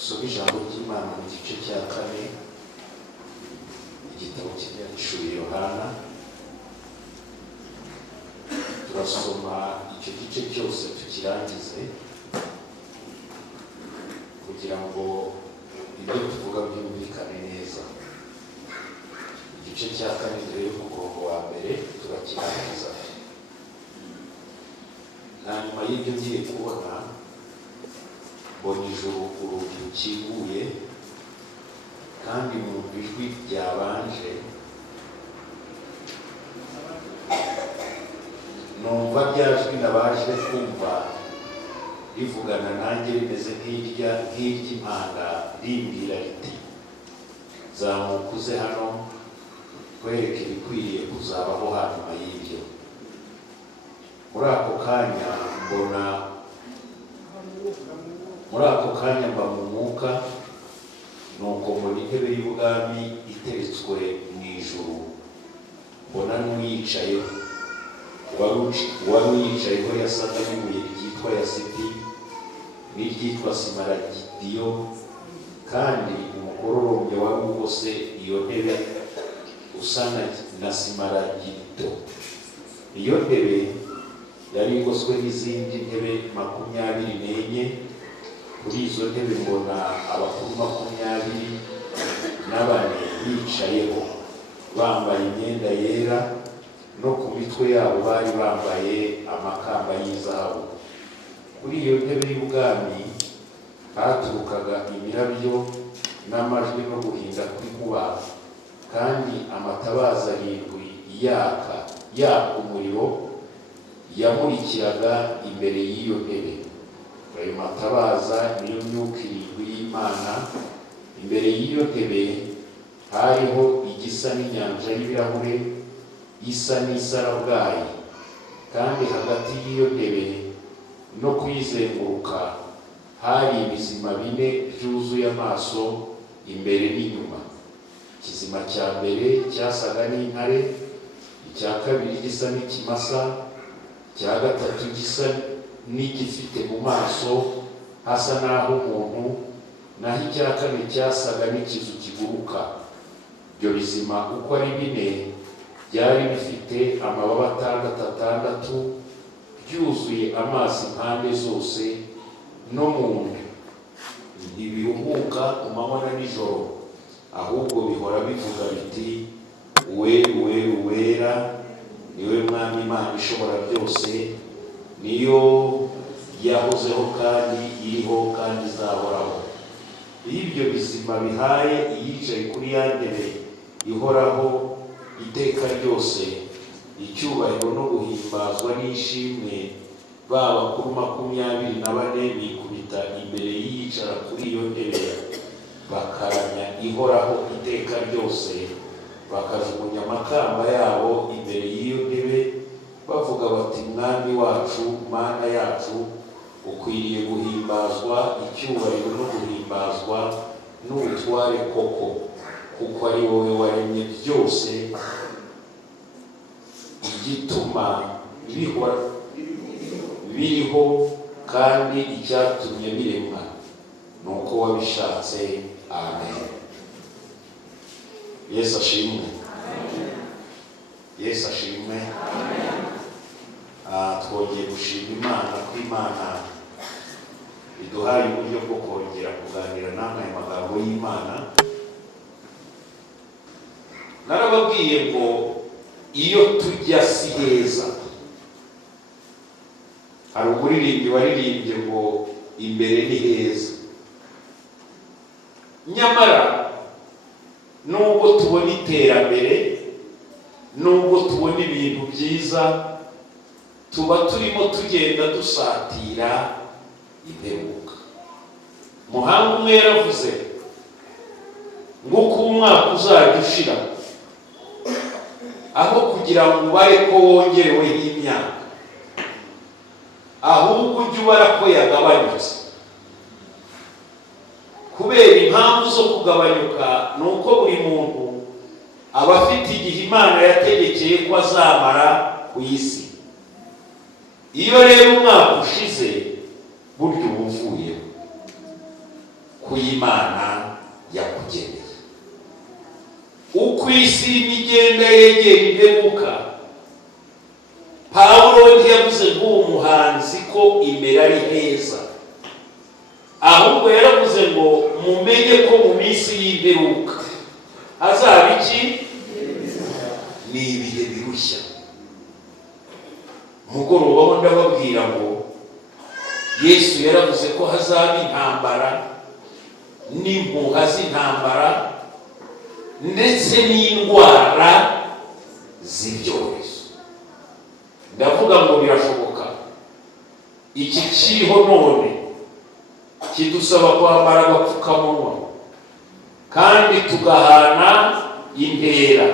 Dusome ijambo ry'Imana mu gice cya 4 igitabo cy'Ibyahishuriwe Yohana. Turasoma icyo gice cyose tukirangize kugira ngo ibyo tuvuga byumvikane neza. Igice cya 4 rero ku murongo wa mbere turakirangiza. Nyuma y'ibyo ngiye kubona mbona ijuru urugi rukinguye kandi mu ijwi ryabanje numva rya jwi nabaje kumva rivugana nanjye rimeze nk'iry'impanda rimbwira riti, zamuka uze hano kwereka ibikwiriye kuzabaho hanyuma y'ibyo. Muri ako kanya mba mu mwuka, nuko mbona intebe y'ubwami iteretswe mu ijuru, mbona n'uyicayeho. Uwari uyicayeho yasaga n'ibuye ryitwa yasipi n'iryitwa simaragidiyo, kandi umukororombya wari wose iyo ntebe usa na simaragido. Iyo ntebe yari igoswe n'izindi ntebe 24. Kuri izo ntebe mbona abakuru 24 bicayeho, bambaye imyenda yera, no ku mitwe yabo bari bambaye amakamba y'izahabu. Kuri iyo ntebe y'ubwami haturukaga imirabyo n'amajwi no guhinda kw'inkuba, kandi amatabaza 7 yaka umuriro yamurikiraga imbere y'iyo ntebe. Ayo matabaza niyo myuka 7 y'Imana. Imbere y'iyo ntebe hariho igisa n'inyanja y'ibirahure isa n'isarabwayi, kandi hagati y'iyo ntebe no kuyizenguruka hari ibizima 4 byuzuye amaso imbere n'inyuma. Ikizima cya mbere cyasaga n'intare, icya kabiri gisa n'ikimasa, icya gatatu gisa n'igifite mu maso hasa naho umuntu, naho icya kane cyasaga n'ikizu kiguruka. Ibyo bizima uko ari 4 byari bifite amababa 6 byuzuye amazi impande zose no mu nda. Ntibiruhuka ku manywa na nijoro, ahubwo bihora bivuga biti, uwera uwera uwera niwe Mwami Imana ishobora byose, niyo yahozeho kandi iriho kandi izahoraho. Ibyo bizima bihaye iyicaye kuri ya ntebe ihoraho iteka ryose icyubahiro no guhimbazwa n'ishimwe. Ba bakuru 24 bikubita imbere yicara kuri iyo ntebe, bakaramya ihoraho iteka ryose, bakajugunya amakamba yabo imbere y'iyo ntebe, bavuga bati, Mwami wacu, Mana yacu, ukwiriye guhimbazwa, icyubahiro no guhimbazwa n'ubutware koko, kuko ari wowe waremye byose, igituma biriho kandi icyatumye biremwa nuko wabishatse. Amen. Yesu ashimwe. Yesu ashimwe. Twongeye gushima Imana ko Imana iduhaye uburyo bwo kongera kuganira namwe amagambo y'Imana. Narababwiye ngo iyo tujya si heza. Hari umuririmbyi waririmbye ngo imbere ni heza. Nyamara nubwo tubona iterambere, nubwo tubona ibintu byiza, tuba turimo tugenda dusatira imperuka. Muhanga umwe yaravuze ngo uko umwaka uzajya ushira, aho kugira ngo ubare ko wongereweho imyaka, ahubwo ujye ubara ko yagabanyutse. Kubera impamvu zo kugabanyuka ni uko buri muntu aba afite igihe Imana yategekeye ko azamara ku isi. Iyo rero umwaka ushize buryo ubuvuyeho, kuyimana yakugeneye. Uko isi igenda yegera imperuka, Pawulo ntiyavuze nk'uwo muhanzi ko imbere ari heza, ahubwo yaravuze ngo mumenye ko mu minsi y'imperuka hazaba iki? Ni ibihe birushya. Mugoroba ho ndababwira ngo Yesu yaravuze ko hazaba intambara n'impuha z'intambara ndetse n'indwara z'ibyorezo. Ndavuga ngo birashoboka iki kiriho none kidusaba kwambara agapfukamunwa kandi tugahana intera,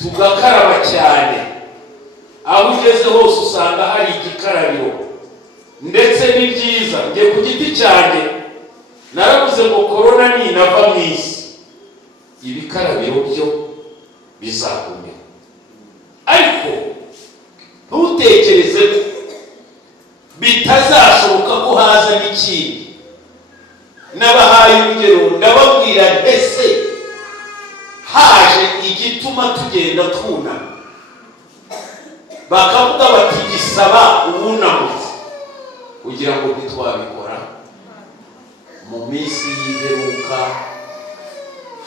tugakaraba cyane. Aho ugeze hose usanga hari igikarabiro, ndetse ni byiza. Nge ku giti cyanjye naravuze ngo korona ninava mu isi ibikarabiro byo bizakomera, ariko ntutekereze ko bitazashoboka ko haza n'ikindi. Nabahaye urugero, ndababwira ese haje igituma tugenda twunama, bakavuga bati gisaba ubunamutse, kugira ngo ntitwabikora. Mu minsi y'imperuka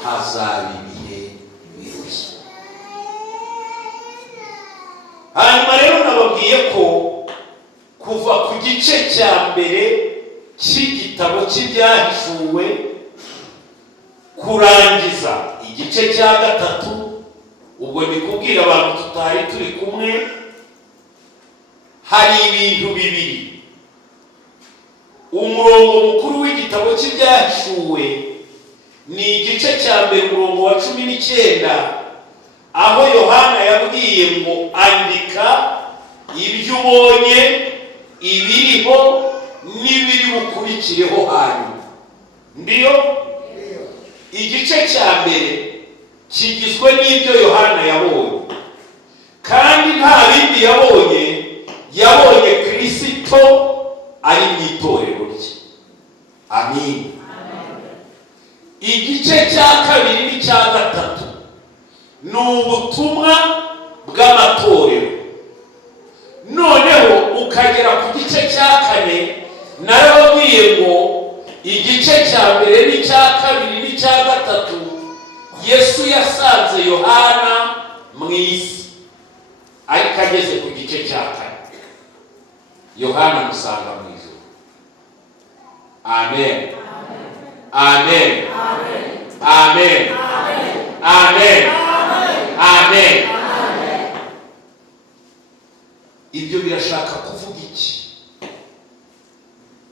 hazaba ibihe birushya. Hanyuma rero nababwiye ko kuva ku gice cya mbere cy'igitabo cy'ibyahishuwe kurangiza igice cya gatatu, ubwo ni kubwira abantu tutari turi kumwe, hari ibintu bibiri. Umurongo mukuru w'igitabo cy'ibyahishuwe ni igice cya mbere umurongo wa 19, aho Yohana yabwiye ngo andika ibyo ubonye, ibiriho n'ibiri bukurikireho hanyuma. Ndiyo, igice cya mbere kigizwe n'ibyo Yohana yabonye, kandi nta bindi yabonye. Yabonye Kristo ari mu itorero rye. Amin. Igice cya kabiri n'icya gatatu ni ubutumwa bw'amatorero. Noneho ukagera ku gice cya kane, narababwiye ngo igice cya mbere n'icya kabiri n'icya gatatu Yesu yasanze Yohana mu isi, ariko ageze ku gice cya kane Yohana musanga mu ijuru. Amen. Amen. Amen. Amen. Amen. Ibyo birashaka kuvuga iki?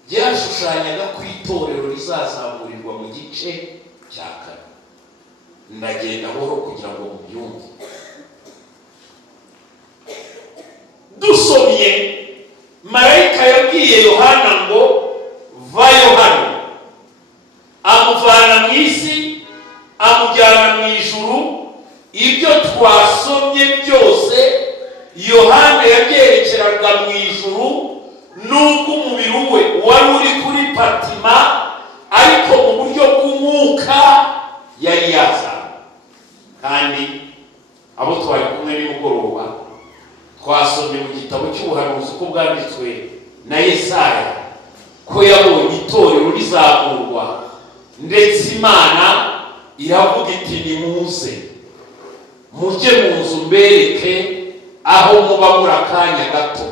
Byashushanyaga ku itorero rizazamurirwa mu gice cya kane. Ndagenda buhoro kugira ngo mubyumve. Dusomye, marayika yabwiye Yohana ngo vayo hano, amuvana mu isi amujyana mu ijuru. Ibyo twasomye byose Yohana yabyerekeraga mu ijuru, nubwo umubiri we wari uri kuri Patima, ariko mu buryo bw'umwuka yari yazana. Kandi abo twari kumwe nimugoroba twasomye mu gitabo cy'ubuhanuzi ko bwanditswe na Yesaya ko yabonye itorero rizamurwa, ndetse Imana iravuga iti nimuze mujye mu nzu mbereke aho muba muri akanya gato,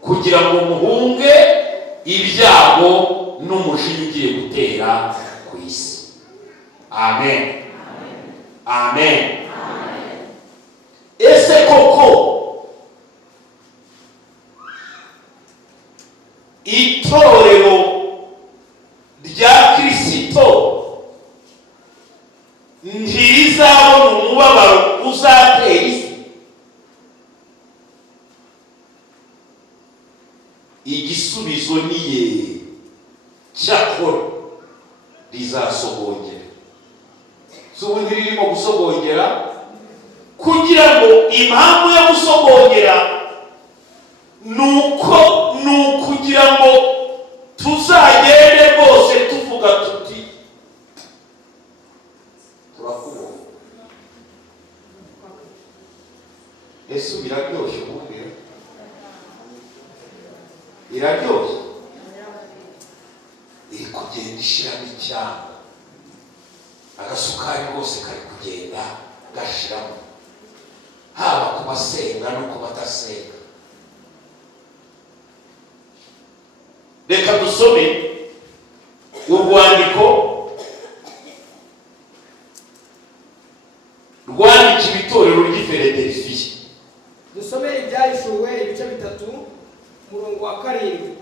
kugira ngo muhunge ibyago n'umujinya ugiye gutera ku isi. Amen. Amen. Ese koko itorero rya Kristo ntirizabona umubabaro uzatera isi? Igisubizo ni ye, cyakora rizasogongera. So ntiririmo gusogongera, kugira ngo impamvu yo gusogongera nuko nukugira ngo tuzagende rwose tuvuga iraryoshye, iri kugenda ishiramo icyanga, agasukari rwose kari kugenda gashiramo, haba ku basenga no ku badasenga. Reka dusome urwandiko rwandikiwe itorero ry'i Filadelifiya. Dusome ibyahishuwe ibice 3 umurongo wa 7.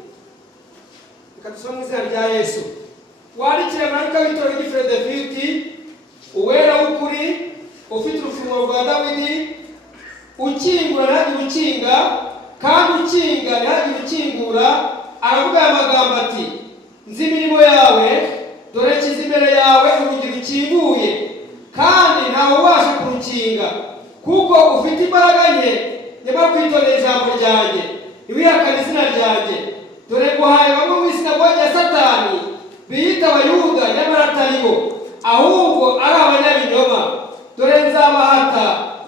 Reka dusome mu izina rya Yesu. Wandikire marayika w'itorero ry'i Filadelifiya uti: uwera w'ukuri, ufite urufunguzo rwa Dawidi, ukingura ntihagire ukinga, kandi ukinga ntihagire ukingura, aravuga aya magambo ati: nzi imirimo yawe, dore nshyize imbere yawe urugi rukinguye, kandi ntawe ubasha kurukinga, kuko ufite imbaraga nke, nyamara kwitondera ijambo ryanjye, ntiwihakane izina ryanjye. Dore nguhaye bamwe mu isinagogi ya Satani, biyita Abayuda nyamara atari bo, ahubwo ari abanyabinyoma. Dore nzabahata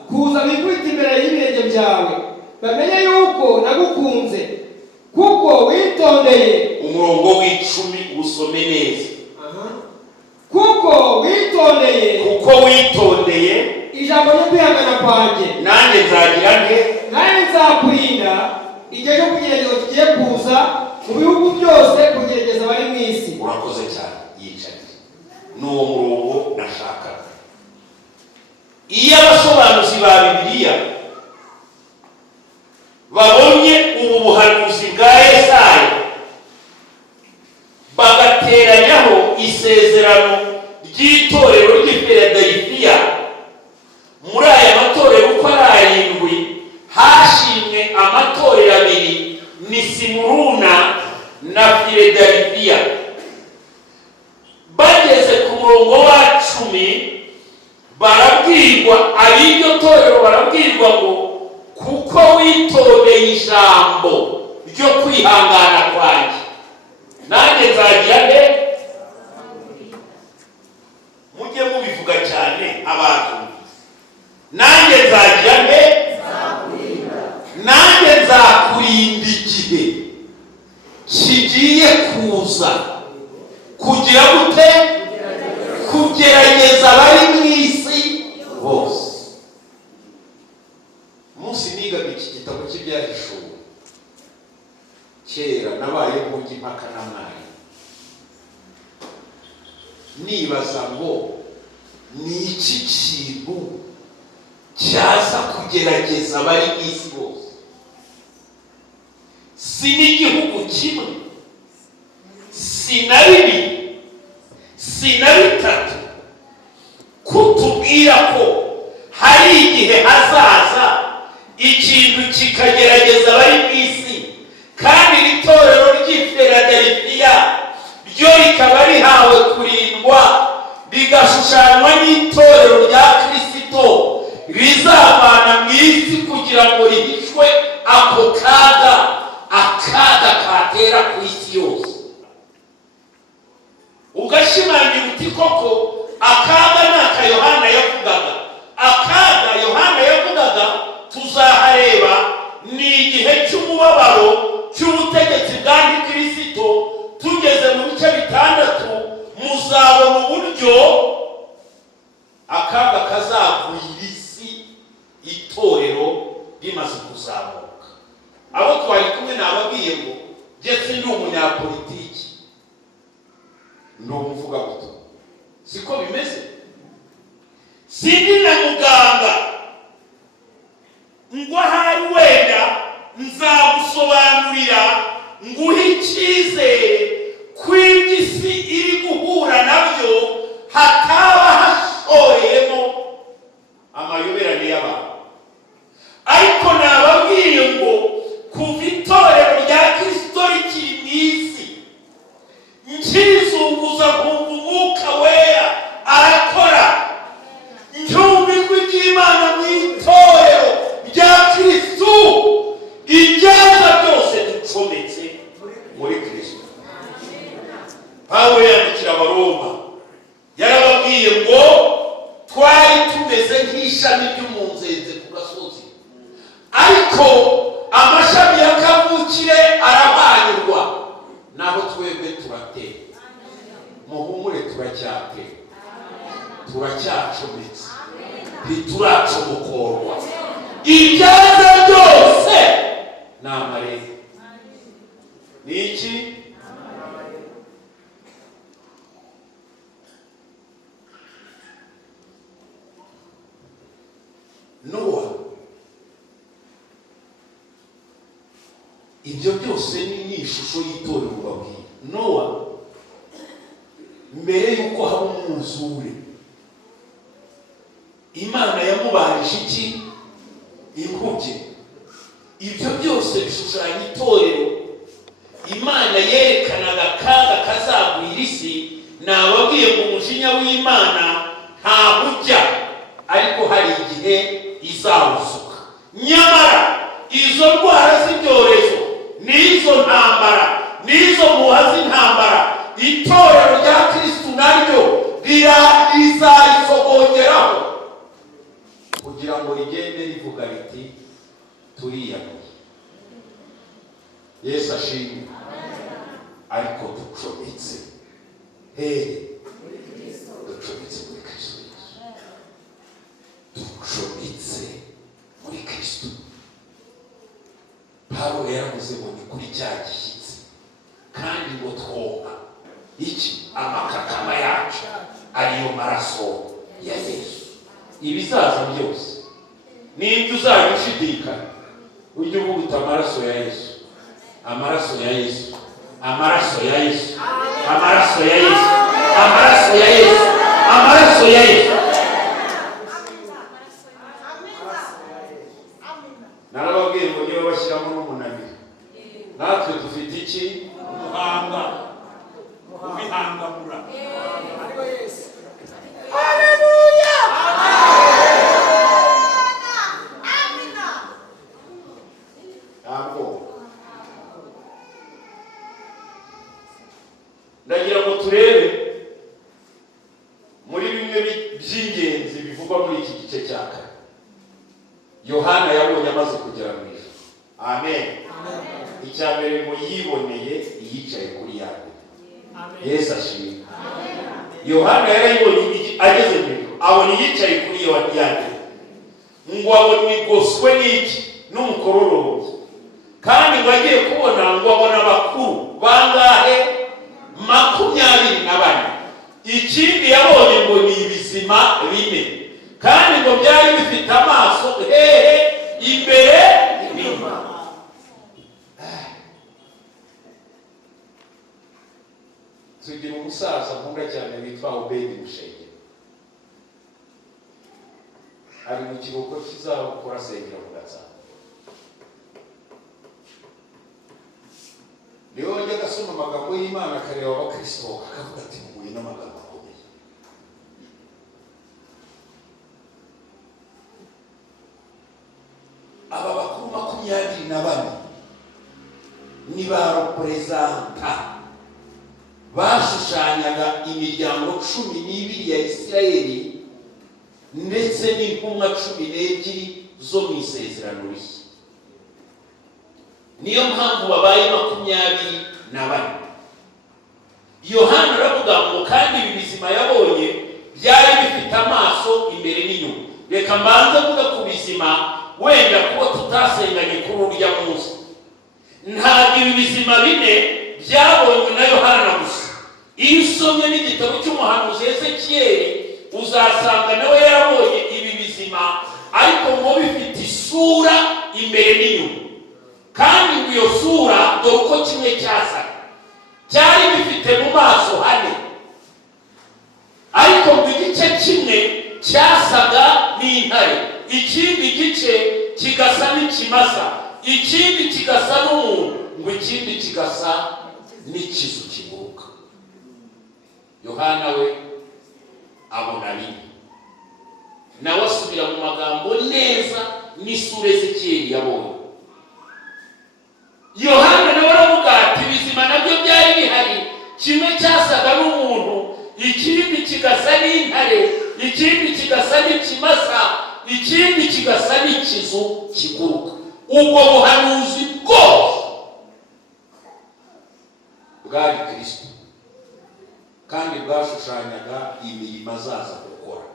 kuza bikubita imbere y'ibirenge byawe, bamenye yuko nagukunze, kuko witondeye. Umurongo w'10 usome neza. Kuko witondeye ijambo ryo kwihangana kwanjye, nanjye nzagira nte? nanjye nzakurinda igihe cyo kugerageza kigiye kuza mu bihugu byose, kugerageza abari mu isi. Urakoze cyane, yicaye. N'uwo murongo nashakaga. Iyo abasobanuzi ba Bibiliya babonye ubu buhanuzi bwa Yesaya, bagateranyaho isezerano ry'itorero ry'i Filadelifiya, muri aya matorero uko ari 7 hashimwe amatorero 2, ni Simuruna na Filadelifiya. Bageze ku murongo wa 10 barabwirwa, ab'iryo torero barabwirwa ngo kuko witondeye ijambo ryo kwihangana kwanjye, nanjye nzagira nte? Mujye mubivuga cyane abantu. Nanjye nzagira nte? Nanjye nzakurinda igihe kigiye kuza, kugira gute? Kugerageza abari mu isi bose. Munsi nigaga iki gitabo cy'ibyahishuwe, kera nabaye nk'ujya impaka na mwari, nibaza ngo ni iki kintu cyaza kugerageza abari mu isi bose. Si n'igihugu kimwe, si na 2, si na 3, kutubwira ko hari igihe hazaza ikintu kikagerageza abari mu isi, kandi itorero ry'i Filadelifiya ryo rikaba rihawe kurindwa, rigashushanywa n'itorero rya Kristo rizabana mu isi kugira ngo rihishwe ako kaga katera ku isi yose. Ugashimangira uti koko akaga n'aka Yohana yavugaga, akaga Yohana yavugaga tuzahareba ni igihe cy'umubabaro cy'ubutegetsi bwa Kristo. Tugeze mu bice 6 muzabona uburyo akaga kazagwira isi itorero rimaze kuzamuka. Abo twari kumwe nababwiye ngo je sindi umunyapolitiki, ndi umuvugabutumwa. Siko bimeze. Sindi na muganga ngo ahari wenda nzagusobanurira nguhe icyizere kw'iby'isi iri guhura nabyo hataba hashoreyemo amayoberane y'abantu. Ariko nababwiye ngo kuva itorero rya Kristo rikiri mu isi, nkizunguza kumva Umwuka Wera arakora, ncyumva ijwi ry'Imana mu itorero rya Kristo, ibyaza byose ducometse muri Kristo. Pawulo yandikira Abaroma yarababwiye ngo twari tumeze nk'ishami ry'umunzenze ku gasozi, ariko amashami ya kavukire arahanyurwa muhumure turacyate turacyacometse ntituracomokorwa ibyaza byose ni amarere. Ni iki? Nowa. Ibyo byose ni ishusho y'itorero babwiye. Nowa mbere yuko haba umwuzure, Imana yamubarije iki? Inkuge. Ibyo byose bishushanya itorero. Imana yerekanaga akaga kazagwira isi. Nababwiye ngo umujinya w'Imana nta bujya, ariko hari igihe izawusuka. Nyamara izo ndwara z'ibyorezo n'izo ntambara n'izo muha z'intambara itorero rya Kristo naryo rizarisogongeraho kugira ngo rigende rivuga riti turiyamuye. Yesu ashimwe. Ariko ducometse ducometse muri Kristo Yesu. Ducometse muri Kristo. Pawulo yaravuze ngo ni kuri cya gishyitsi kandi ngo twonka iki? Amakakama yacu ariyo maraso ya Yesu. Ibizaza byose n'ibyo uzajya ushidikanya ujye uvuga amaraso ya Yesu, amaraso ya Yesu, amaraso ya Yesu, amaraso ya Yesu, amaraso ya Yesu, amaraso ya Yesu. Narababwiye ngo niba bashyiramo n'umunaniro, natwe dufite iki? Umuhanga ubihangamura. Haleluya! Ndagira ngo turebe muri bimwe by'ingenzi bivugwa muri iki gice cya kane. Yohana yabonye amaze kugera mu ijuru. Amen. Icya mbere ngo yiboneye yicaye kuri ya ntebe. Yesu ashimwe. Yohana yarayibonye ageze mu ijuru, abona yicaye kuri ya ntebe. Ngo abona igoswe n'iki? N'umukororombya. Kandi ngo agiye kubona ngo abona abakuru bangahe? 24. Ikindi yabonye ngo ni ibizima 4, kandi ngo byari bifite amaso imbere inyuma. Tugira umusaza nkunda cyane witwa Obedi Mushenge. Ari mu kiruhuko kizabukora asengera mu Gatsata. Niyo wajyaga asoma amagambo y'Imana akareba abakristo akavuga ati muhuye n'amagambo akomeye. Aba bakuru 24 ni ba representa bashushanyaga imiryango 12 ya Isirayeli ndetse n'intumwa 12 zo mu isezerano rishya. Niyo mpamvu babaye 24. Yohana aravuga ngo kandi ibi bizima yabonye byari bifite amaso imbere n'inyuma. Reka mbanze kuvuga ku bizima, wenda kuba tutasenganye kuri urya munsi. Ntabwo ibi bizima 4 byabonye na Yohana gusa. Iyo usomye n'igitabo cy'umuhanuzi Ezekiyeli uzasanga nawe yarabonye ibi bizima, ariko ngo bifite isura imbere n'inyuma. Kandi ngo iyo sura dore uko kimwe cyasaga, cyari bifite mu maso 4, ariko ngo igice kimwe cyasaga n'intare, ikindi gice kigasa n'ikimasa, ikindi kigasa n'umuntu, ngo ikindi kigasa n'ikizu kiguruka. Yohana we abona bine, nawe asubira mu magambo neza n'isura Ezekiyeli yabonye. Yohana nawe aravuga ati ibizima nabyo byari bihari, kimwe cyasaga n'umuntu, ikindi kigasa n'intare, ikindi kigasa n'ikimasa, ikindi kigasa n'ikizu kiguruka. Ubwo buhanuzi bwose bwari Kristo, kandi bwashushanyaga imirimo azaza gukora,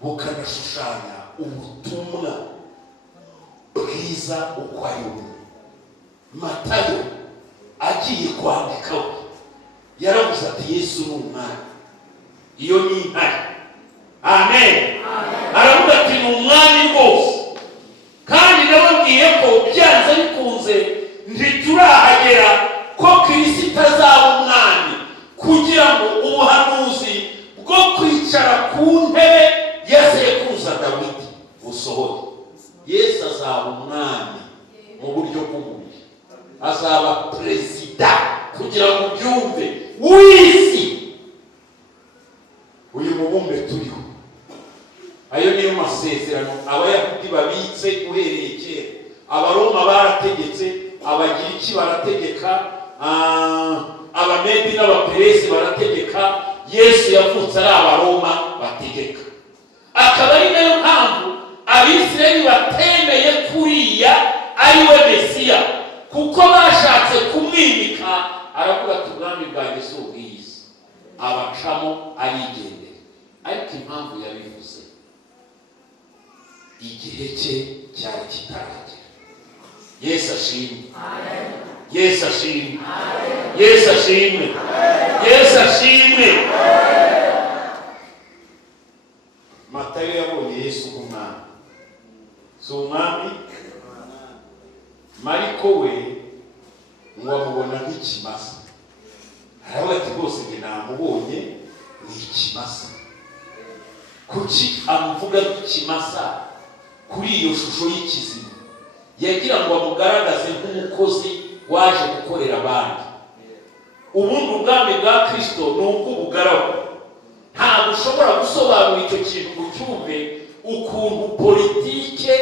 bukanashushanya ubutumwa bwiza uko ari bumwe. Matayo agiye kwandika yaravuze ati Yesu ni umwami. Iyo ni intare. Amen. Aravuga ati ni umwami rwose, kandi nababwiye ko byanze bikunze ntiturahagera ko Kristo azaba umwami, kugira ngo ubuhanuzi bwo kwicara ku ntebe ya sekuruza Dawidi busohore. Yesu azaba umwami mu buryo bw'umubiri, azaba perezida, kugira ngo byumve w'isi uyu mubumbe turiho. Ayo niyo masezerano abayahudi babitse uhereye kera. Abaroma barategetse, abagiriki barategeka, abamedi n'abaperesi barategeka. Yesu yavutse ari abaroma bategeka. Akaba ari nayo mpamvu Abisirayeli batemeye kuriya ari we Mesiya, kuko bashatse kumwimika. Aravuga ati ubwami bwanjye si ubw'isi, abacamo arigendera. Ariko impamvu yabivuze, igihe cye cyari kitaragera. Yesu ashimwe. Yesu ashimwe. Yesu ashimwe. Yesu ashimwe. Matayo yabonye Yesu nk'umwami. Si umwami. Mariko we ngo amubona nk'ikimasa. Aravuga ati rwose njye namubonye ni ikimasa. Kuki amuvuga nk'ikimasa kuri iyo shusho y'ikizima? Yagira ngo amugaragaze nk'umukozi waje gukorera abandi. Ubundi ubwami bwa Kristo ni ubw'ubugaragu. Ntabwo ushobora gusobanura icyo kintu ngo cyumve ukuntu politike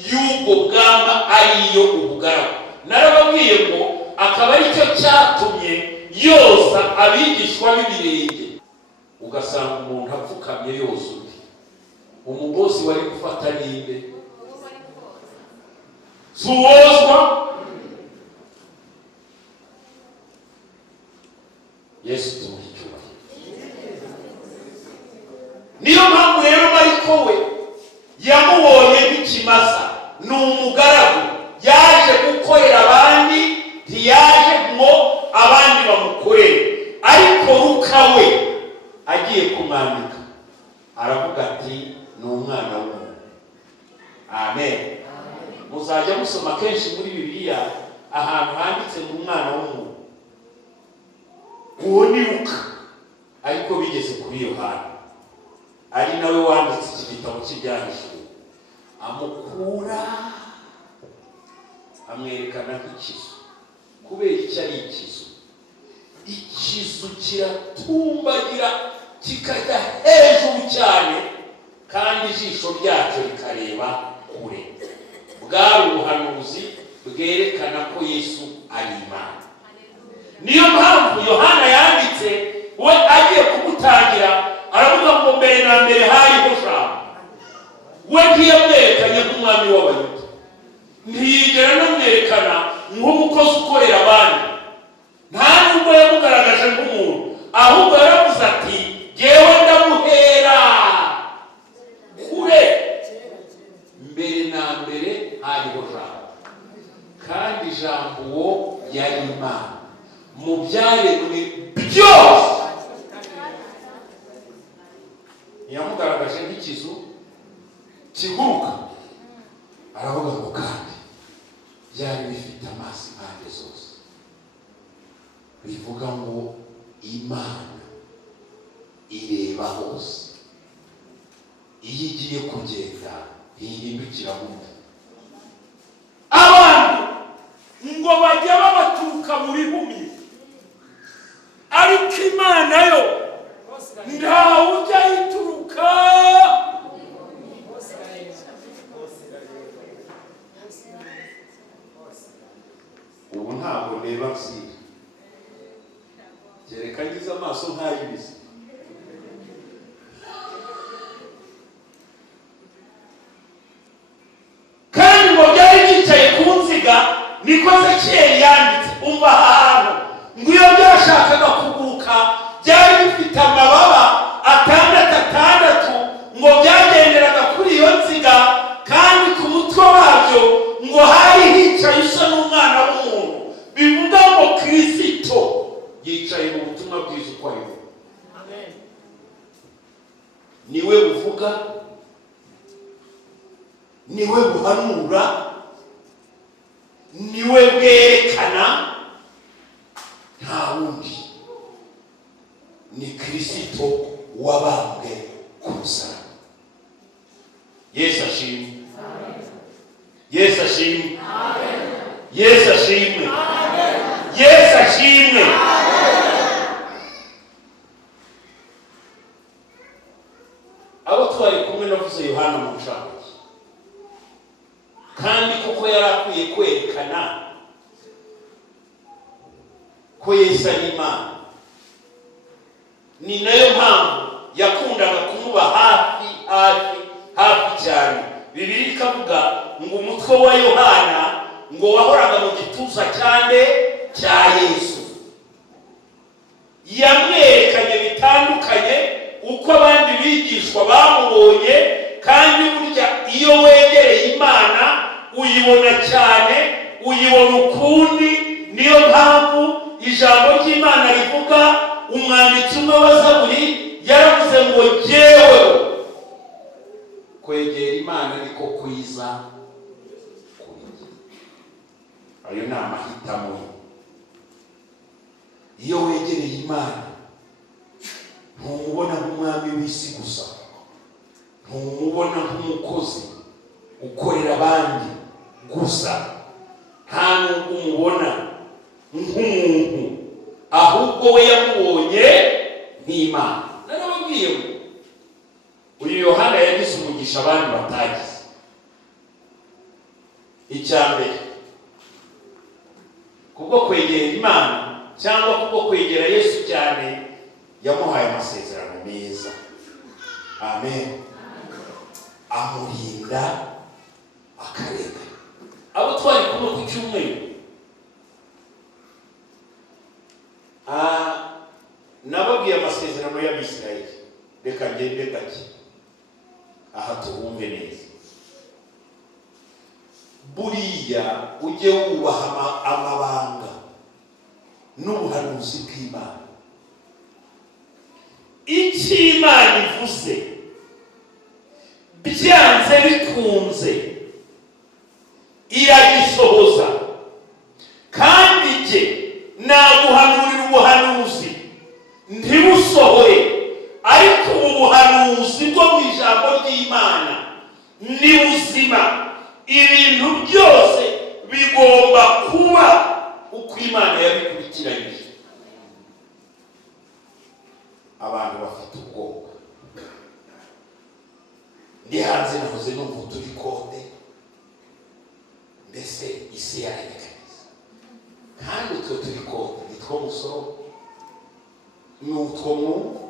y'ubwo bwami ariyo ubugaragu. Narababwiye ngo akaba ari cyo cyatumye yoza abigishwa b'ibirenge. Ugasanga umuntu apfukamye yoza undi. Umugozi wari gufata nimbe suwozwa. Yesu tumuhicyuba. Niyo mpamvu rero Mariko we yamubonye nk'ikimasa. Ni umugaragu, yaje gukorera abandi, ntiyaje ngo abandi bamukorere. Ariko Luka we agiye kumwandika aravuga ati ni umwana w'umuntu. Amen. Muzajya musoma kenshi muri Bibiliya ahantu handitse ngo umwana w'umuntu. Uwo ni Luka, ariko bigeze kuri Yohana, ari nawe wanditse iki gitabo cy'Ibyahishuwe. Amukura amwerekana nk'ikizu. Kubera icyo ari ikizu, ikizu kiratumbagira kikajya hejuru cyane, kandi ijisho ryacyo rikareba kure. Bwari ubuhanuzi bwerekana ko Yesu ari Imana. Niyo mpamvu Yohana yanditse we agiye kumutangira aravuga ngo mbere na mbere hariho Jambo. We ntiyamwerekanye nk'umwami w'Abayuda, ntiyigera anamwerekana nk'umukozi ukorera abandi, nta nubwo yamugaragaje nk'umuntu, ahubwo yaravuze ati jyewe ndamuhera kure. Mbere na mbere hariho Jambo, kandi Jambo uwo yari Imana. Mu byaremwe byose ntiyamugaragaje nk'ikizu kiguruka. Aravuga ngo kandi byari bifite amaso impande zose. Bivuga ngo Imana ireba hose. Iyo igiye kugenda ntihindukira muto. Abantu ngo bajya babaturuka muri bumwe, ariko Imana yo ntawe ujya yituruka. Ubu ntabwo ndeba nsira, kereka ngize amaso nk'ay'ibizi. Kandi ngo byari byicaye ku nziga, niko Ezekiyeli yanditse. Umva ahantu ngo iyo byashakaga kuguruka abizi uko ari we. Amen. Niwe buvuga, niwe buhanura, niwe bwerekana, nta wundi. Ni Kristo wabambwe ku musaraba. Yesu ashimwe. Yesu ashimwe. Yesu ashimwe. Yesu ashimwe. Abo twari kumwe navuze Yohana mu ncamake, kandi kuko yari akwiye kwerekana ko Yesu ari Imana, ni nayo mpamvu yakundaga kumuba hafi cyane. Bibiliya ikavuga ngo umutwe wa Yohana ngo wahoraga mu gituza cyane cya Yesu. Yamwerekanye bitandukanye uko abandi bigishwa bamubonye, kandi burya iyo wegereye Imana uyibona cyane, uyibona ukundi. Niyo mpamvu ijambo ry'Imana rivuga, umwanditsi umwe wa Zaburi yaravuze ngo jyewe kwegera Imana ariko kwiza kuri njye. Ayo ni amahitamo. Iyo wegereye Imana ntumubona nk'umwami w'isi gusa, ntumubona nk'umukozi ukorera abandi gusa, nta nubwo umubona nk'umuntu, ahubwo we yamubonye nk'Imana. Narababwiye ngo uyu Yohana yagize umugisha abandi batagize. Icya mbere, kubwo kwegera Imana cyangwa kubwo kwegera Yesu cyane, yamuhaye amasezerano meza. Amen. Amurinda akareka. Abo twari kumwe ku cyumweru, nababwiye amasezerano y'Abisirayeli. Reka ngende gake aha tubumve neza. Buriya ujye wubaha amabanga n'ubuhanuzi bw'Imana. Icyo Imana ivuze byanze bikunze iragisohoza. Kandi jye naguhanurira ubuhanuzi ntibusohore, ariko ubu buhanuzi bwo mu ijambo ry'Imana ni buzima. Ibintu byose bigomba kuba uko Imana yabikurikiranyije. Abantu bafite ubwoba. Ndi hanze nahoze numva turi kode, mbese isi yaranyeganyeza. Kandi utwo turi kode ni two musoro, ni utwo mwumva.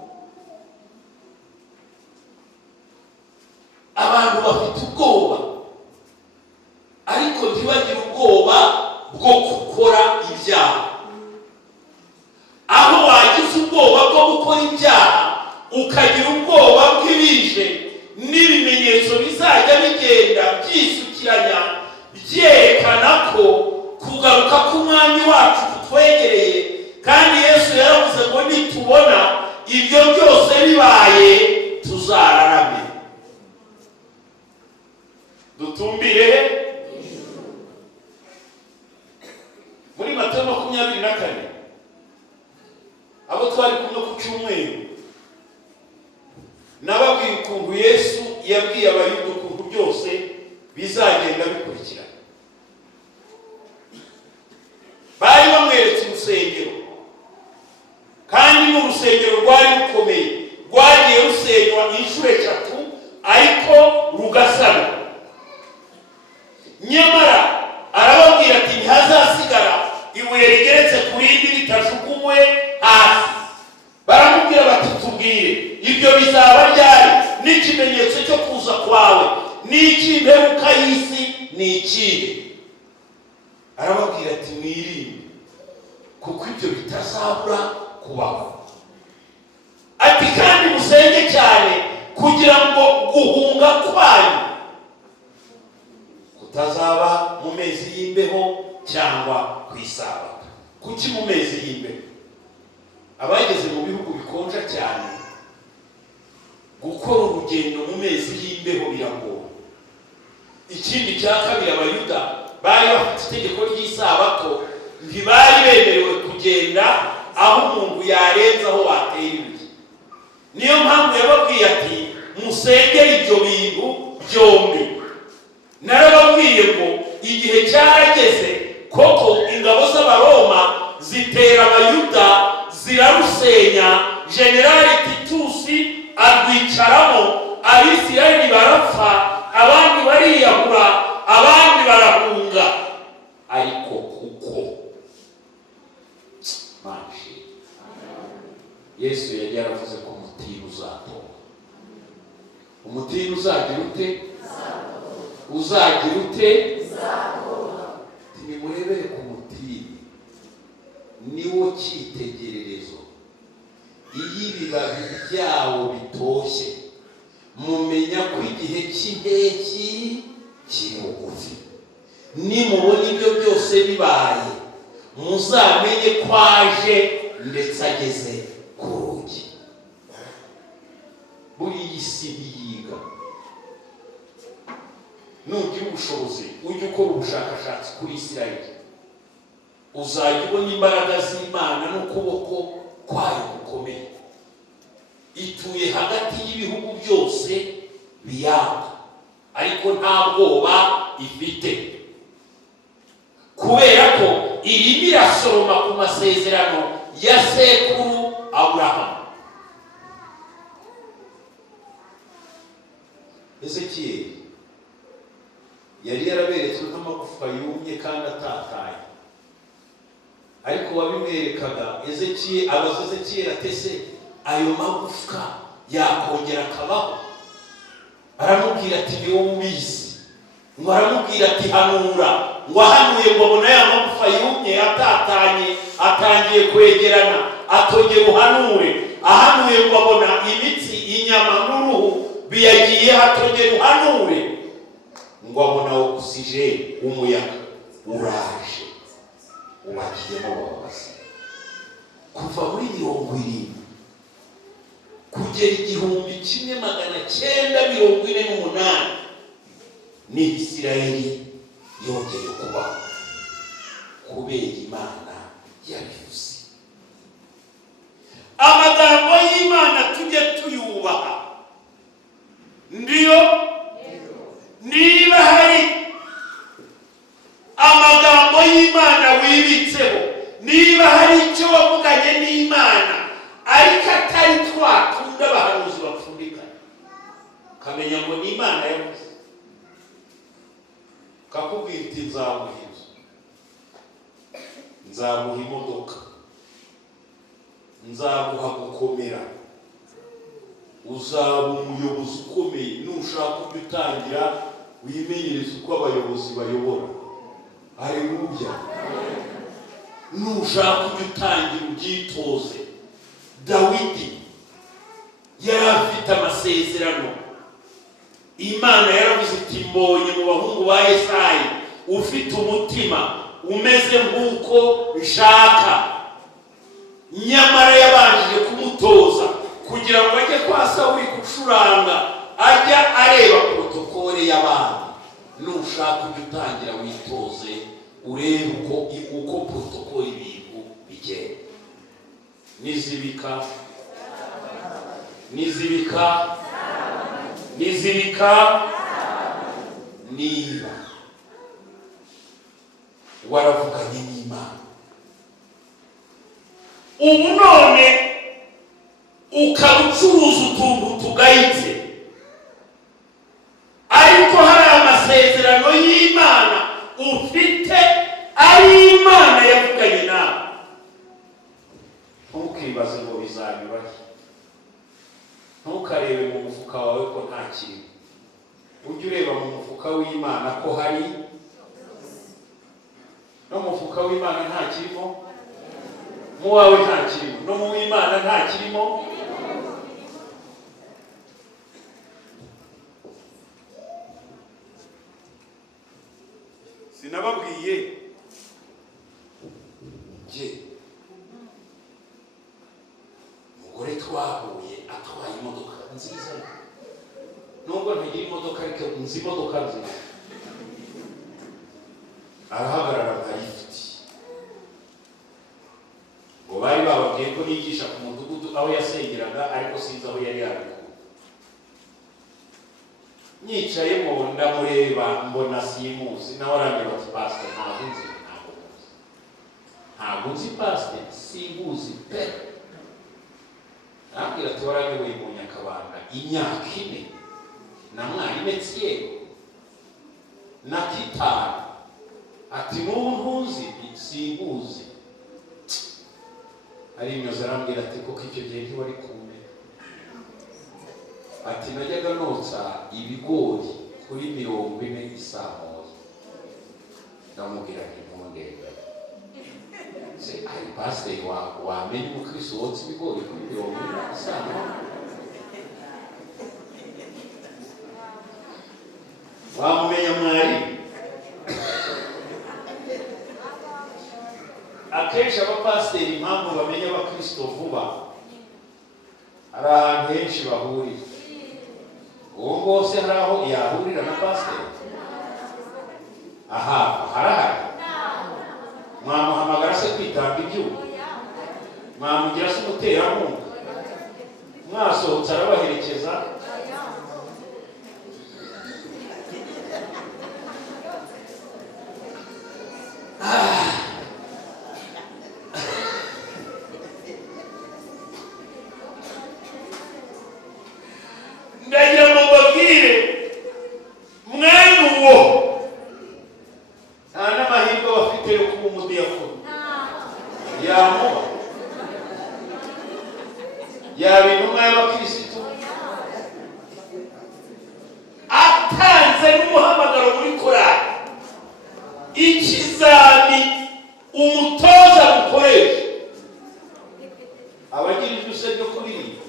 Abantu bafite ubwoba, ariko ntibagire ubwoba bwo gukora ibyaha. Aho wagize ubwoba bwo gukora ibyaha, ukagira ubwoba bw'ibije n'ibimenyetso bizajya bigenda byisukiranya byerekana ko kugaruka k'umwami wacu kutwegereye. Kandi Yesu yaravuze ngo nitubona ibyo byose bibaye tuzararame, dutumbire. Muri Matayo 24, abo twari kumwe ku cyumweru, nababwiye ukuntu Yesu yabwiye abayuda ukuntu byose bizagenda bikurikira. Bari bamweretse urusengero, kandi n'urusengero rwari rukomeye, rwagiye rusenywa inshuro 3 ariko rugasana. Nyamara arababwira ati ntihazasigara ibuye rigeretse ku rindi ritajugunywe hasi. Baramubwira bati tubwire, ibyo bizaba ryari? N'ikimenyetso cyo kuza kwawe n'icy'imperuka y'isi ni ikihe? Arababwira ati mwirinde, kuko ibyo bitazabura kubaho. Ati kandi musenge cyane kugira ngo guhunga kwanyu kutazaba mu mezi y'imbeho cyangwa ku Isabato. Kuki mu mezi y'imbeho? abageze mu bihugu bikonja cyane gukora urugendo mu mezi y'imbeho biragora. Ikindi cya kabiri, abayuda bari bafite itegeko ry'isabato, ntibari bemerewe kugenda aho umuntu yarenza aho watera ibuye. Niyo mpamvu yababwiye ati musengere ibyo bintu byombi. Narababwiye ngo igihe cyarageze koko ingabo z'abaroma zitera abayuda zirarusenya. Generali Titusi arwicaramo, abisirayeli barapfa, abandi bariyahura, abandi barahunga. Ariko kuko manshi Yesu yari yaravuze ko umutini uzatoha. Umutini uzagira ute? Uzagira ute? Nimurebere ku mutini, niwo cyitegererezo. Iyo ibibabi byawo bitoshye, mumenya ko igihe cy'impeshyi kiri bugufi. Nimubona ibyo byose bibaye, muzamenye ko aje ndetse ageze ku rugi. Buriya isi ntiyiga. Nugira ubushobozi ujye ukora ubushakashatsi kuri Isirayeli, uzajya ubona imbaraga z'Imana n'ukuboko kwayo gukomeye. Ituye hagati y'ibihugu byose biyanga, ariko nta bwoba ifite, kubera ko irimo irasoroma ku masezerano ya sekuru Aburahamu. Ezekiyeli yari yaraberetswe nk'amagufa yumye kandi atataye, ariko wabimwerekaga abaza Ezekiyeli atese ayo magufwa yakongera akabaho? Aramubwira ati ni wowe ubizi. Ngo aramubwira ati hanura. Ngo ahanuye ngo abona ya magufa yumye atatanye atangiye kwegerana, atongera uhanure. Ahanuye ngo abona imitsi, inyama n'uruhu biyagiye, atongera uhanure. Ngo abona oxygene, umuyaga uraje ubagiyemo bababaza. Kuva muri 70 kugera 1948 ni Isirayeli yongeye kubaho kubera Imana yabivuze. Amagambo y'Imana tujye tuyubaha. Ndiyo niba hari amagambo y'Imana wibitseho, niba hari icyo wavuganye n'Imana ariko atari twakunda abahanuzi bapfundikana, kamenya ngo ni Imana yavuze. Kakubwira iti nzamuha inzu, nzamuha imodoka, nzamuha gukomera, uzaba umuyobozi ukomeye. Nushaka ujya utangira wimenyereza uko abayobozi bayobora. Haleluya. Nushaka ujya utangira ubyitoze. Dawidi yari afite amasezerano. Imana yaravuze iti mbonye mu bahungu ba Yesayi ufite umutima umeze nk'uko bishaka. Nyamara yabanjije kumutoza kugira ngo ajye kwa Sawuli gucuranga, ajya areba protokole y'abantu. Nushaka ujya utangira witoze, urebe uko protokole ibintu bigenda. Nizibika niba waravuganye n'Imana, ubu none ukabucuruza utuntu tugayitse, ariko hari amasezerano y'Imana ufite, ari Imana yavuganye nawe. Ntukibaze ngo bizanyurahe. Ntukarebe mu mufuka wawe ko nta kintu. Ujye ureba mu mufuka w'Imana ko hari. No mu mufuka w'Imana nta kirimo, mu wawe nta kirimo, no mu w'Imana nta kirimo. Sinababwiye je twahuye atwaye imodoka nziza, nubwo ntagira imodoka ariko nzi imodoka nziza. Arahagarara nkayifite, ngo bari bababwiye ko nigisha ku mudugudu aho yasengeraga, ariko sinzi aho yari yabikuye. Nyicayemo ndamureba mbona simuzi, nawe arambwira ati pastor ntabwo nzi pastor, singuzi pe. Arambwira ati waranyoboye mu Nyakabanda imyaka 4 na mwarimu Etienne na Kitana, ati n'ubu ntuzi? Singuzi. Ari imyoza arambwira ati kuko icyo gihe ntiwari kumwe. Ati najyaga notsa ibigori kuri 40 isaha. Ndamubwira nti ntundebe. Se ari pastor wamenye umukristo wotsa ibigori kuri 40 isaha? Wamumenya mwari? Akenshi abapasiteri impamvu bamenya abakristo vuba, hari ahantu henshi bahurira. Uwo bose hari aho yahurira na pasiteri? Aha, harahari. Mwamuhamagara se kwitanga ibyuma? Mwamugira se umuterankunga? Mwasohotse arabaherekeza? Ndagira ngo mbabwire mwene uwo nta n'amahirwe bafite yo kuba umudiyakoni. Yamuba yaba intumwa y'abakirisitu, atanze n'umuhamagaro muri korali, ikizami umutoza gukoresha abagira ijuse ryo kuririmba.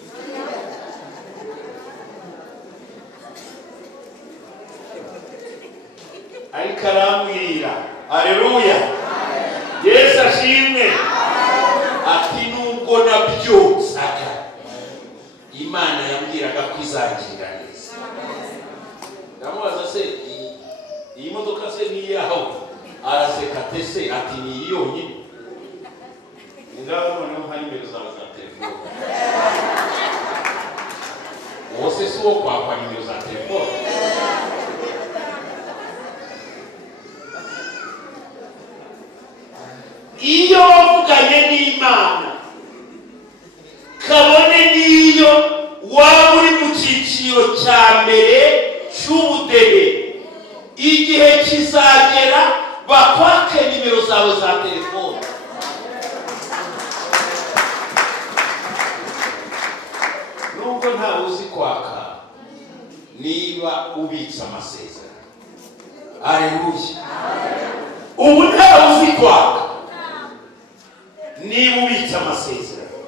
Ariko arambwira, haleluya, Yesu ashimwe, ati nubwo nabyutsaga Imana yambwiraga ko izangirira neza. Ndamubaza se iyi modoka se ni iyawe? Araseka ate se, ati ni yonyine. Ngaho noneho hari nimero zawe za telefone. Wose si uwo kwakwa nimero za telefone? Iyo wavuganye n'Imana, kabone n'iyo waba uri mu cyiciro cya mbere cy'ubudehe, igihe kizagera bakwake nimero zawe za telefone. Nubwo ntawe uzi kwaka, niba ubitsa amasezerano. Haleluya. Ubu ntawe uzi kwaka, niba ubitsa amasezerano,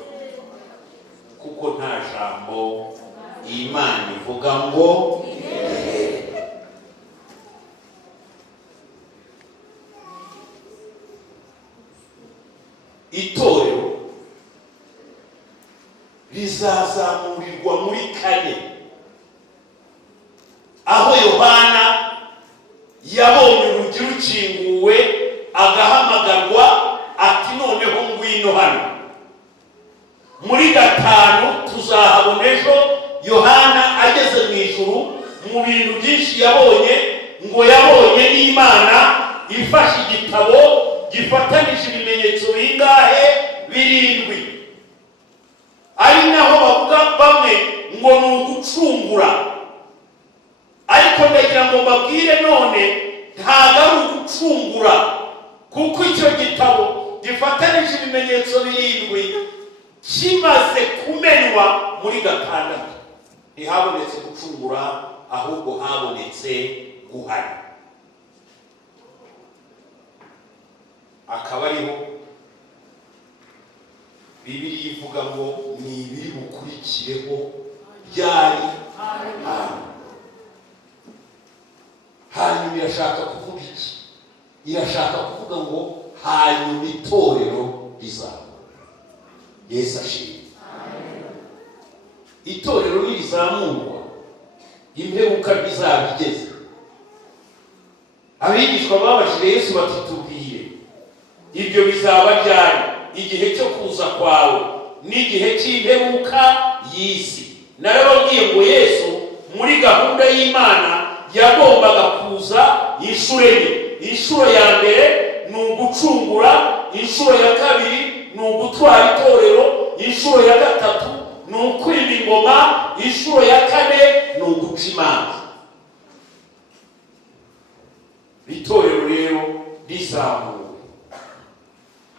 kuko nta jambo Imana ivuga ngo itorero rizazamurirwa muri 4, aho Yohana yabonye urugi rukinguwe agahamagarwa ati noneho ngwino hano. Muri 5 tuzahabona ejo Yohana ageze mu ijuru. Mu bintu byinshi yabonye, ngo yabonye n'Imana ifashe igitabo gifatanije ibimenyetso bingahe? 7. Ari naho bavuga bamwe ngo ni ugucungura. Ariko ndagira ngo mbabwire none ntabwo ari ugucungura, kuko icyo gitabo gifatanije ibimenyetso 7 kimaze kumenwa muri 6. Ntihabonetse gucungura, ahubwo habonetse guhana. Akaba ariho Bibiliya ivuga ngo ni ibiri bukurikireho ryari. Hanyuma irashaka kuvuga iki? Irashaka kuvuga ngo hanyuma itorero rizaba. Yesu ashimwe. itorero nirizamurwa imperuka bizaba igeze. Abigishwa babajije Yesu bati tubwire ibyo bizaba ryari, igihe cyo kuza kwawe n'igihe cy'imperuka y'isi. Narababwiye ngo Yesu muri gahunda y'Imana yagombaga kuza inshuro enye. Inshuro ya mbere ni ugucungura, inshuro ya kabiri ni ugutwara itorero, inshuro ya gatatu ni ukwima ingoma, inshuro ya kane ni uguca imanza. Itorero rero rizamuwe,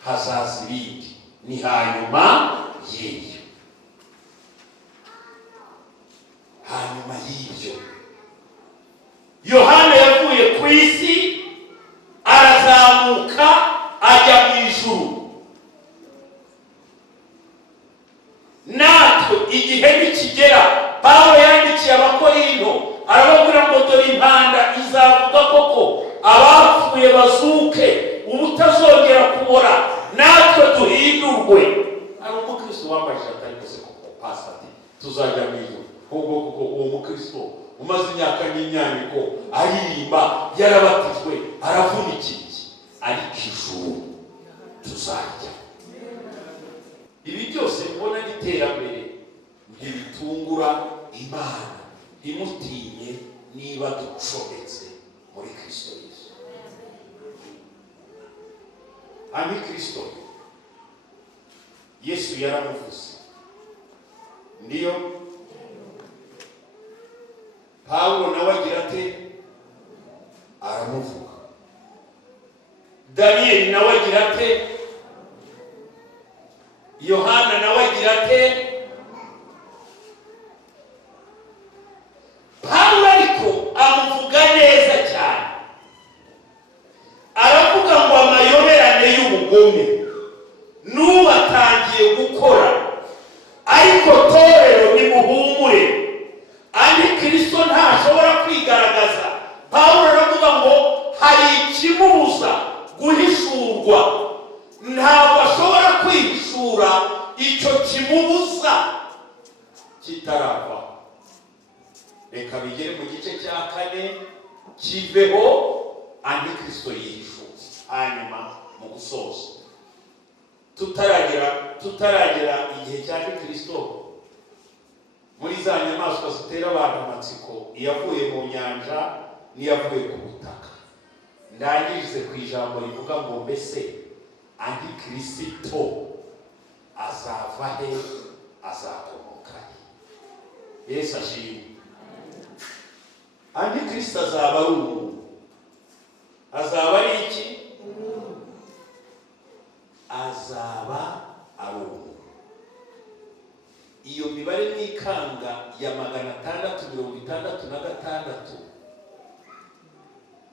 hazaza ibindi, ni hanyuma y'ibyo. Hanyuma y'ibyo Yohana yavuye ku isi arazamuka ajya mu ijuru. Natwe igihe nikigera, Pawulo yandikiye Abakorinto arababwira ngo dore impanda izavuga koko abapfuye bazuke, ubutazongera kubora, natwe duhindurwe. Ari umukristo wambaye ishati ariko se koko pasati tuzajya mu ijuru. Koko uwo mukristo umaze imyaka n'imyaniko aririmba, yarabatijwe, aravunikiye, ariko ijuru tuzajya. Ibi byose mubona n'iterambere ntibitungura Imana, imutinye niba ducometse muri Kristo Yesu. Kristo Yesu yaramuvuze, ndiyo. Pawulo nawe agira ate? Aramuvuga. Danieli nawe agira ate? Yohana nawe agira ate? Pawulo ariko amuvuga neza cyane, aravuga ngo amayoberane y'ubugome n'ubu atangiye gukora, ariko torero nimuhumure, Kristo ntashobora kwigaragaza. Pawulo aravuga ngo hari ikimubuza guhishurwa, ntabwo ashobora kwihishura icyo kimubuza kitarava. Reka bigere mu gice cya 4 kiveho Kristo yihishuza. Hanyuma mu gusoza tutaragera igihe cya Kristo, muri za nyamaswa zitera abantu amatsiko, iyavuye mu nyanja n'iyavuye ku butaka. Ndangirize ku ijambo rivuga ngo mbese Kristo azava he, azakomoka he? Yesu ashimwe. Kristo azaba ari umuntu. Azaba ari iki? Azaba ari umuntu. Iyo mibare n'ikanga ya 666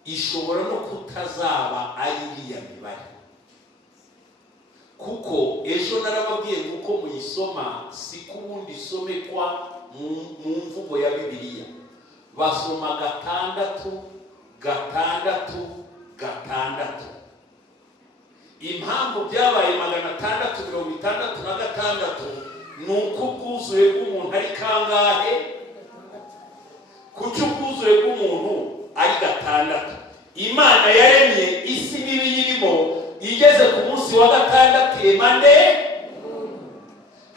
ishobora no kutazaba ari iriya mibare, kuko ejo narababwiye nguko muyisoma si kubundi isomekwa mu mvugo ya Bibiliya. Basoma 666. Impamvu byabaye 666 nuko ubwuzure bw'umuntu ari kangahe? Kuki ubwuzure bw'umuntu ari 6? Imana yaremye isi n'ibiyirimo, igeze ku munsi wa 6 emane.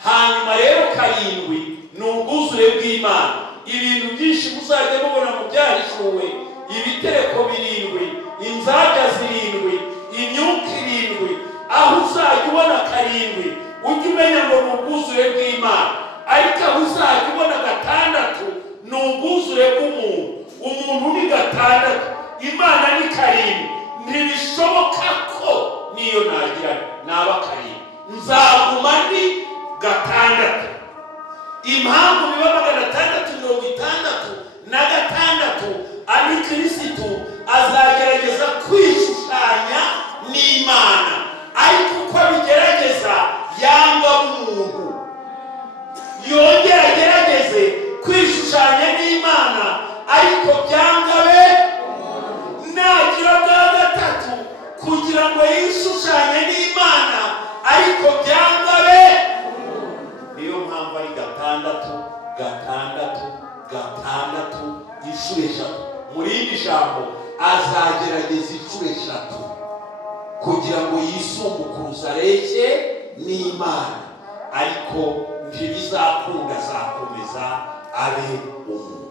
Hanyuma rero 7 ni ubwuzure bw'Imana. Ibintu byinshi muzajya mubona mu byahishuwe, ibitereko 7, inzabya 7, imyuka 7, aho uzajya ubona 7 ujye umenya ngo ni ubwuzure bw'Imana. Ariko aho uzajya ubona 6 ni ubwuzure bw'umuntu. Umuntu ni 6, Imana ni 7. Ntibishoboka ko niyo nagira naba 7, nzaguma ni 6. Impamvu biba 666 Kristo azagerageza kwishushanya n'Imana, ariko uko abigerageza yanga umuntu. Yongera agerageze kwishushanya n'Imana, ariko byanga be. Nagira bwa 3 kugira ngo yishushanye n'Imana, ariko byanga be. Niyo mpamvu ari 6 inshuro eshatu. Mu rindi jambo, azagerageza inshuro eshatu kugira ngo yisumbukuruza areshye n'Imana, ariko ntibizakunda, azakomeza abe umuntu.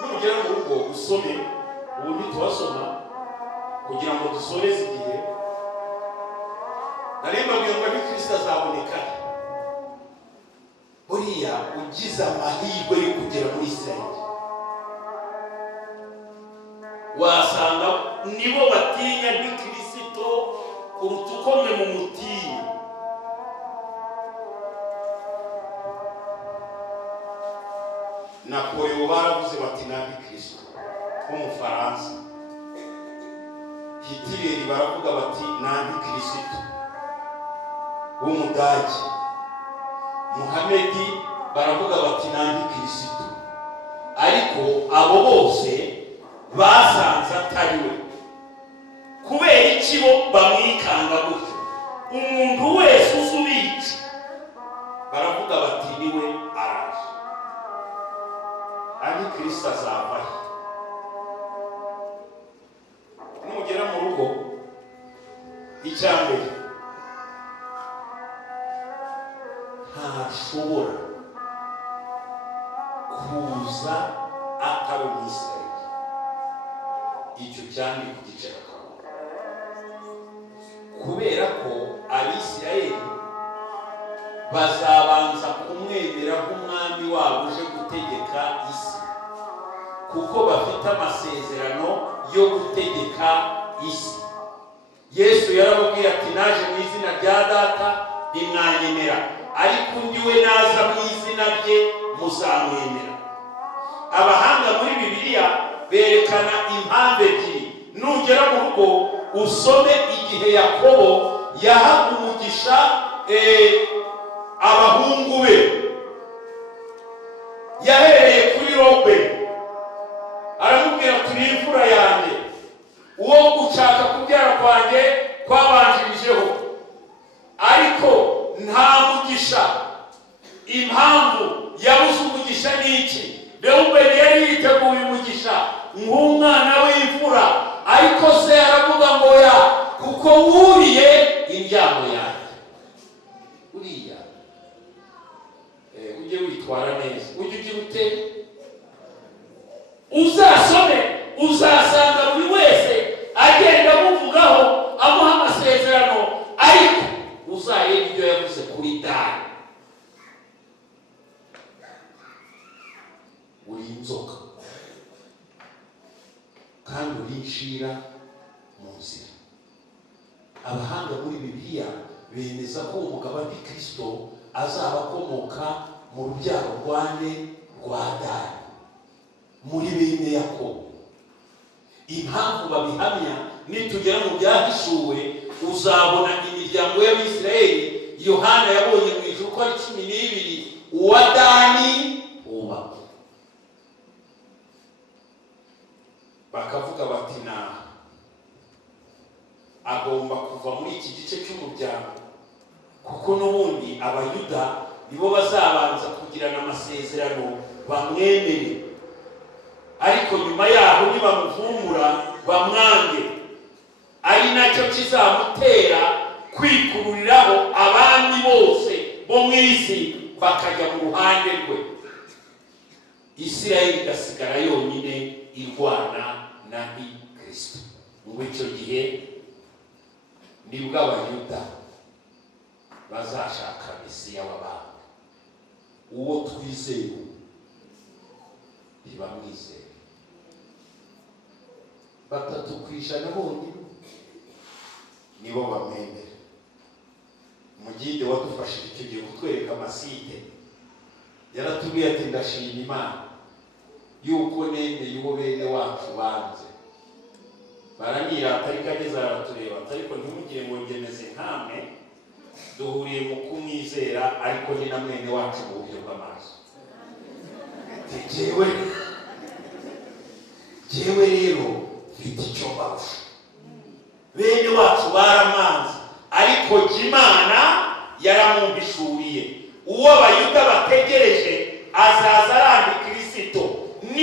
Numugera mu rugo usome, ubundi tubasoma kugira ngo dusoreze igihe. Narembabwiye ngo ni Kristo azaboneka. Buriya ugize amahirwe yo kugera muri Israeli, wasanga nibo batinya ni Kristo kuruta uko mwe mu mutinya. Napoleon baravuze bati nabi Kristo w'Umufaransa. Hitler baravuga bati nabi Kristo w'Umudage. Muhamedi baravuga bati nabi Kristo. Ariko abo bose basanze atari we. Kubera iki bo bamwikanga gutyo? Umuntu wese usubiye baravuga bati niwe araje. Ari Kristo azavahe. Numugera mu rugo, icyambere ntashobora kuza atari Umwisirayeli. Icyo cyane ku gice akaho, kubera ko Abisirayeli bazabanza kumwemera nk'umwami wabo uje gutegeka isi, kuko bafite amasezerano yo gutegeka isi. Yesu yarababwiye ati naje mu izina rya Data ntimwanyemera, ariko undi we naza mu izina rye muzamwemera. Abahanga muri Bibiliya berekana impamvu ebyiri. Nugera mu rugo usome igihe Yakobo yahaga umugisha abahungu be. Yahereye kuri Robeni, aramubwira turi imfura yanjye, uwo gushaka kubyara kwanjye kwabanjirijeho, ariko nta mugisha. Impamvu yabuze umugisha ni iki? Robeni yari yiteguye umugisha nk'umwana w'imfura, ariko se aravuga ngo ya kuko wuriye ibyano yanjye. Uriya ujye witwara neza, ujye ugira ute? Uzasome uzasanga buri wese agenda amuvugaho amuha amasezerano, ariko uzarebe ibyo yavuze kuri Dani. Uri inzoka kandi uri inshira mu nzira. Abahanga muri Bibiliya bemeza ko umugabane Kristo azaba akomoka mu rubyaro rwa Dani, muri bene Yakobo. Impamvu babihamya, nitugera mu byahishuwe uzabona imiryango y'Abisirayeli Yohana yabonye mu ijuru ko ari 12, uwa Dani uba. Bakavuga bati agomba kuva muri iki gice cy'umuryango, kuko n'ubundi Abayuda nibo bazabanza kugirana amasezerano bamwemere, ariko nyuma yaho nibamuvumura bamwange, ari nacyo kizamutera kwikururiraho abandi bose bo mu isi bakajya mu ruhande rwe. Isirayeli igasigara yonyine irwana na Kristo. Ngo icyo gihe nibwo Abayuda bazashaka Mesiya w'abantu, uwo twizeye ntibamwizeye. 3% bonyine nibo bamwemera. Umuginde wadufashije icyo gihe kutwereka amasite yaratubwiye ati ndashima Imana yuko nemeye uwo bene wacu banze. Baranirata ariko ageze aratureba, ariko ntimugire ngo ngemeze nkamwe, duhuriye mu kumwizera, ariko ni na mwene wacu mu buryo bw'amaso. Jewe rero mfite icyo barusha. Bene wacu baramanze, ariko Imana yaramwumvishuriye. Uwo Abayuda bategereje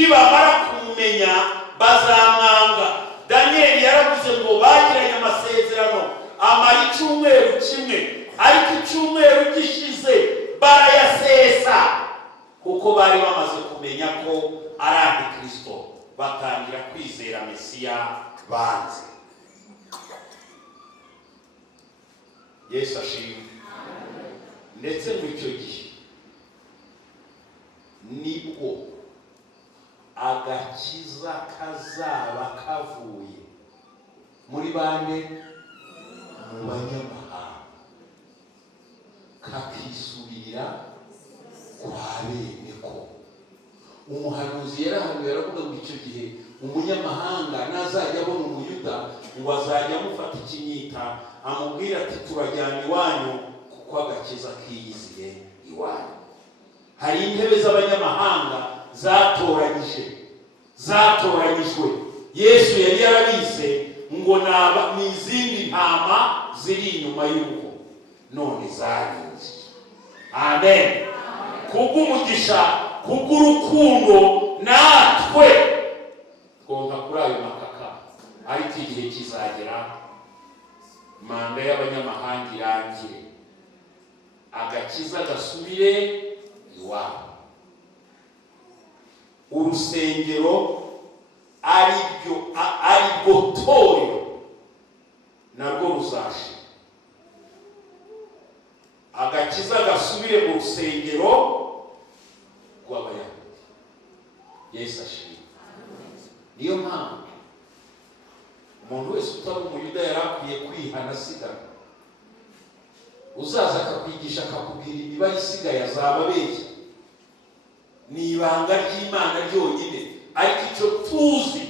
nibamara kumumenya bazamwanga. Daniyeli yaravuze ngo bagiranye amasezerano amara icyumweru kimwe, ariko icyumweru gishize barayasesa, kuko bari bamaze kumenya ko ari Antikristo, batangira kwizera Mesiya banze. Yesu ashimwe. Ndetse muri icyo gihe nibwo agakiza kazaba kavuye muri bande, mu banyamahanga, kakisubirira kwa bene ko. Umuhanuzi yarahanuye aravuga ngo icyo gihe umunyamahanga nazajya abona umuyuda ngo azajya amufata ikinyita amubwira ati turajyana iwanyu, kuko agakiza kiyiziye iwanyu. Hari intebe z'abanyamahanga zatoranyijwe. Yesu yari yarabise ngo ni izindi ntama ziri inyuma y'urugo, none zarinze. Amen. Kubw'umugisha, kubw'urukundo, natwe twonka kuri ayo makaka, ariko igihe kizagera manda y'abanyamahanga irangire, agakiza gasubire iwabo. Urusengero aribwo torero narwo ruzashira, agakiza gasubire mu rusengero rw'abayahudi. Yesu ashimwe. Niyo mpamvu umuntu wese utari umuyuda yari akwiye kwihana asigara. Uzaza akakwigisha akakubwira imibare isigaye azaba abeshya. Ni ibanga ry'Imana ryonyine, ariko icyo tuzi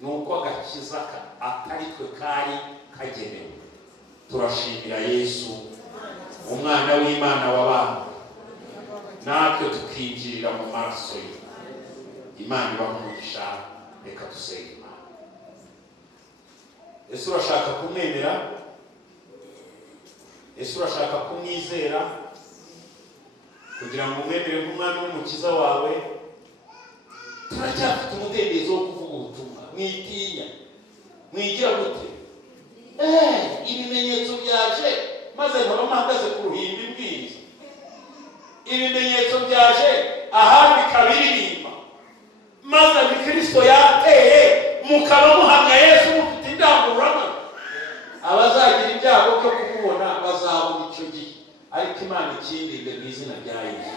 ni uko agakiza atari twe kari kagenewe. Turashimira Yesu, umwana w'Imana w'abantu, natwe tukinjirira mu maraso ye. Imana ibamugisha. Reka dusenge Imana. Yesu urashaka kumwemera? Yesu urashaka kumwizera kugira ngo umwemere nk'umwami n'umukiza wawe? Turacyafite umudendezo wo kuvuga ubutumwa. Mwitinya, mwigira gute? Ibimenyetso byaje maze nkaba mpagaze ku ruhimbi mbwiriza. Ibimenyetso byaje ahandi bikabiririmba, maze Kristo yateye mukaba muhamya Yesu mufite indangururamajwi. Abazagira ibyago byo kumubona bazabona icyo gihe, ariko Imana ikindinde mu izina rya Yesu.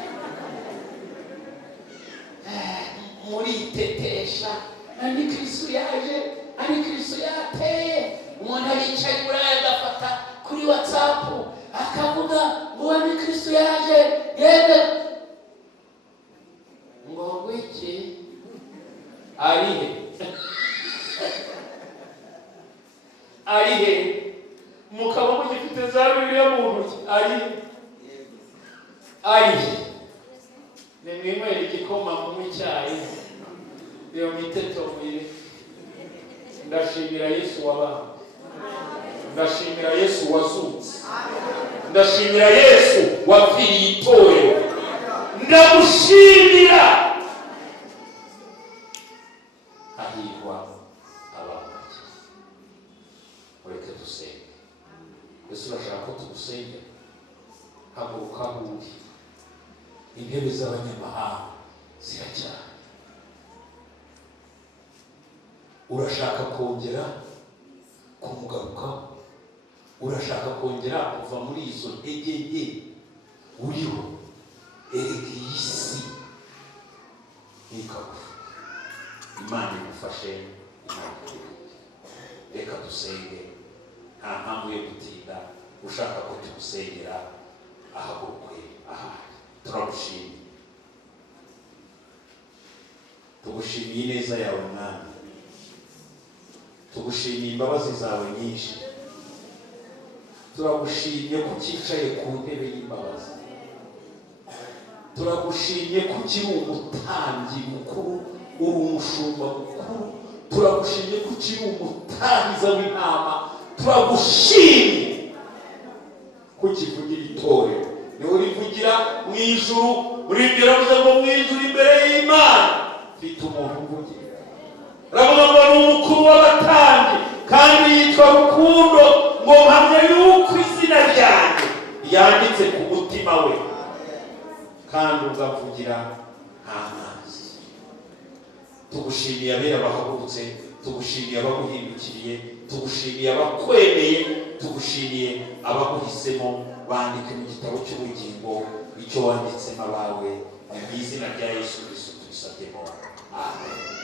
Muritetesha, Antikristo yaje, Antikristo yateye. Umuntu aricaye buraya agafata kuri WhatsApp akavuga ngo Antikristo yaje, yende ngo wiki arihe arihe, mukaba mugifite za Bibiliya mu ntoki, arihe. Nimwimwere igikoma mu icyayi, iyo miteto mwire. Ndashimira Yesu wabaho, ndashimira Yesu wazutse, ndashimira Yesu wapfiriye itorero, ndamushimira. Hahirwa abamukiza. Ureke dusenge. Yesu urashaka ko tugusengera? Haguruka aho uri. Intebe z'abanyamahanga ziracyari. Urashaka kongera kumugarukaho? Urashaka kongera kuva muri izo ntege nke uriho? Erega iyi si ntikagufa. Imana igufashe, Imana igufashe. Reka dusenge, nta mpamvu yo gutinda. Ushaka ko tugusengera ahagurukwe ahari. Turagushimiye, tugushimiye ineza yawe Mwami, tugushimiye imbabazi zawe nyinshi. Turagushimye ko ukicaye ku ntebe y'imbabazi. Turagushimye ko ukiri umutambyi mukuru, uri umushumba mukuru. Turagushimye ko ukiri umutangiza w'intama. Turagushimye ko ukivugira itorero. Niwe urivugira mu ijuru, uribwira ngo mu ijuru imbere y'Imana mfite umuntu uvugira. Uravuga ngo ni umukuru w'abatambyi kandi yitwa Rukundo, ngo mpamya yuko izina ryanjye yanditse ku mutima we kandi ugavugira amazi. Tugushimiye abera bahagurutse, tugushimiye abaguhindukiriye, tugushimiye abakwemeye, tugushimiye abaguhisemo bandike mu gitabo cy'ubugingo icyo wanditsemo abawe. Mu izina rya Yesu Kristo tubisabye. Amen.